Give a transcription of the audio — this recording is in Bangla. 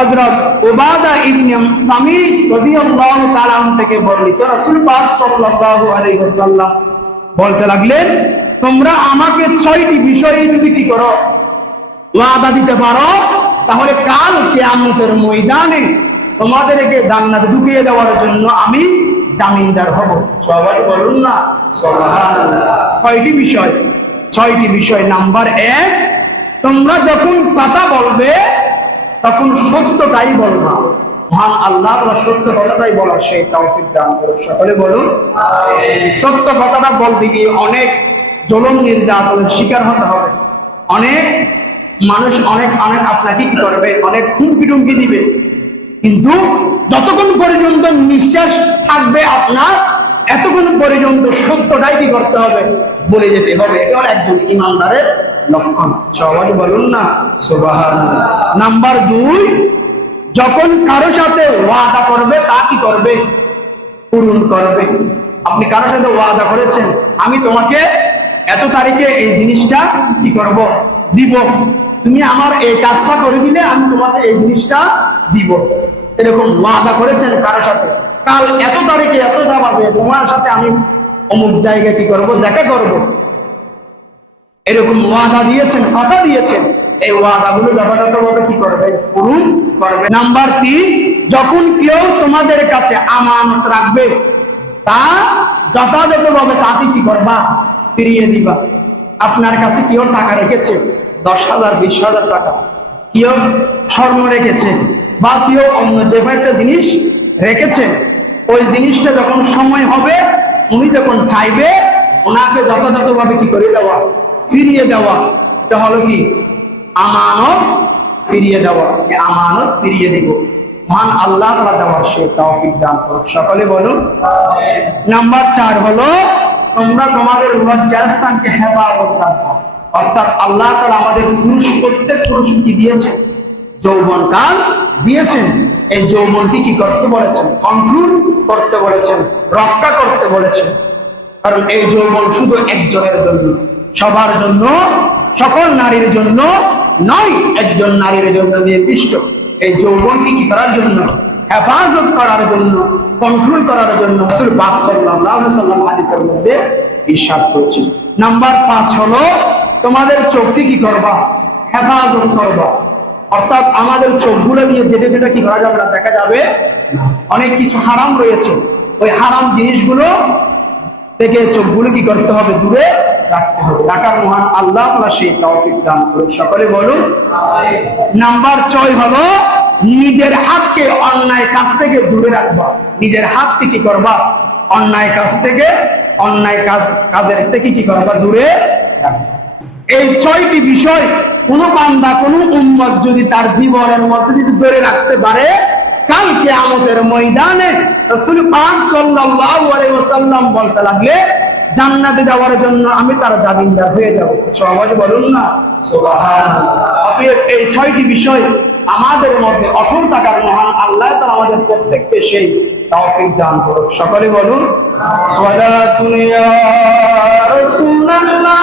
হযরত উবাদা ইবনে সামিত রাদিয়াল্লাহু তাআলা থেকে বর্ণিত, রাসূল পাক সাল্লাল্লাহু আলাইহি ওয়াসাল্লাম বলতে লাগলেন, তোমরা আমাকে 6টি বিষয়ে যদি কি করো, ওয়াদা দিতে পারো, তাহলে কাল কিয়ামতের ময়দানে তোমাদেরকে জান্নাতে ঢুকিয়ে দেওয়ার জন্য আমি জামিনদার হব। সবাই বলুন না সুবহানাল্লাহ। কয়টি বিষয়? 6টি বিষয়। নাম্বার 1, তোমরা যখন কথা বলবে তখন সত্যটাই বলবা। মহান আল্লাহ তাআলা সত্য কথাটাই বলার সেই তৌফিক দান করুন। সকলে বলুন আমিন। সত্য কথাটা বলতে গিয়ে অনেক জুলুম নির্যাতনের শিকার হতে হবে, অনেক মানুষ অনেক আপনাকে কি করবে, অনেক হুমকি টুমকি দিবে, কিন্তু যতক্ষণ পর্যন্ত নিঃশ্বাস থাকবে আপনার, এতক্ষণ পর্যন্ত সত্যটাই কি করতে হবে, বলে যেতে হবে। এটা হলো একজন ইমানদারের লক্ষণ। সবাই বলুন না সুবহানাল্লাহ। নাম্বার 2, যখন কারো সাথে ওয়াদা করবে তা কি করবে, পূরণ করবে। আপনি কারো সাথে ওয়াদা করেছেন, আমি তোমাকে এত তারিখে এই জিনিসটা কি করব, দিব, তুমি আমার এই কাজটা করে দিলে আমি তোমাকে এই জিনিসটা দিব। এরকম ওয়াদা করেছেন কারো সাথে, কাল এত তারিখে এতটা বাজে তোমার সাথে আমি অমুক জায়গায় কি করব, দেখা করব, এরকম ওয়াদা দিয়েছেন, কথা দিয়েছেন, এই ওয়াদাগুলো যথাযথভাবে কি করবে, পূরণ করবে। নাম্বার 3, যখন কেউ তোমাদের কাছে আমানত রাখবে তা যথাযথভাবে তাকে কি করবা, ফিরিয়ে দিবা। আপনার কাছে কেউ টাকা রেখেছে, 10,000 20,000 টাকা, কেউ স্বর্ণ রেখেছে, বা কেউ অন্য যে একটা জিনিস রেখেছে, ওই জিনিসটা যখন সময় হবে, উনি যখন চাইবে, ওনাকে যথাযথভাবে কি করে দেওয়া, ফিরিয়ে দেওয়া। এটা হলো কি, আমানত ফিরিয়ে দেওয়া। আমানত ফিরিয়ে দিব। মহান আল্লাহ তাআলা দেওয়ার সে তৌফিক দান করুন। সকলে বলুন আমিন। নাম্বার 4 হলো, তোমরা তোমাদের লজ্জাস্থানকে হেফাজত রাখো। অর্থাৎ আল্লাহ তাআলা আমাদের প্রত্যেক পুরুষকে কি দিয়েছেন, যৌবনকাল দিয়েছেন। এই যৌবনকে কি করতে বলেছেন, কন্ট্রোল করতে বলেছেন, রক্ষা করতে বলেছেন। কারণ এই যৌবন শুধু একজনের জন্য, সবার জন্য, সকল নারীর জন্য নয়, একজন নারীর জন্য নির্দিষ্ট। এই যৌবনকে কি করার জন্য, হেফাজত করার জন্য, কন্ট্রোল করার জন্য রাসূল পাক সাল্লাল্লাহু আলাইহি ওয়াসাল্লাম হাদিসের মধ্যে ইরশাদ করেছেন। নাম্বার 5 হলো, তোমাদের চোখকে কি করবা, হেফাজত করবা। অর্থাৎ আমাদের চোখগুলো দিয়ে যেটা যেটা কি করা যাবে না, দেখা যাবে না। অনেক কিছু হারাম রয়েছে, ওই হারাম জিনিসগুলো থেকে চোখগুলো কি করতে হবে, দূরে রাখতে হবে। রাখার মহান আল্লাহ তাআলা সেই তৌফিক দান করুন। সকলে বলুন আমিন। নাম্বার 6 হলো, নিজের হাতকে অন্যায় কাজ থেকে দূরে রাখবা। নিজের হাতকে কি করবা, অন্যায় কাজ থেকে, অন্যায় কাজের থেকে কি করবা, দূরে রাখবা। এই 6টি বিষয় কোন বান্দা, কোন উম্মত যদি তার জীবনের মধ্যে যদি ধরে রাখতে পারে, কাল কিয়ামতের ময়দানে রাসূল পাক সাল্লাল্লাহু আলাইহি ওয়াসাল্লাম বলতে লাগলে, জান্নাতে যাওয়ার জন্য আমি তার জামিনদার হয়ে যাব। সবাই বলুন না সুবহানাল্লাহ। অতএব এই 6টি বিষয় আমাদের মধ্যে অটল থাকার মহান আল্লাহ তাআলা আমাদের প্রত্যেককে সেই তৌফিক দান করুন। সকলে বলুন সালাতুন ইয়া রাসূলুল্লাহ।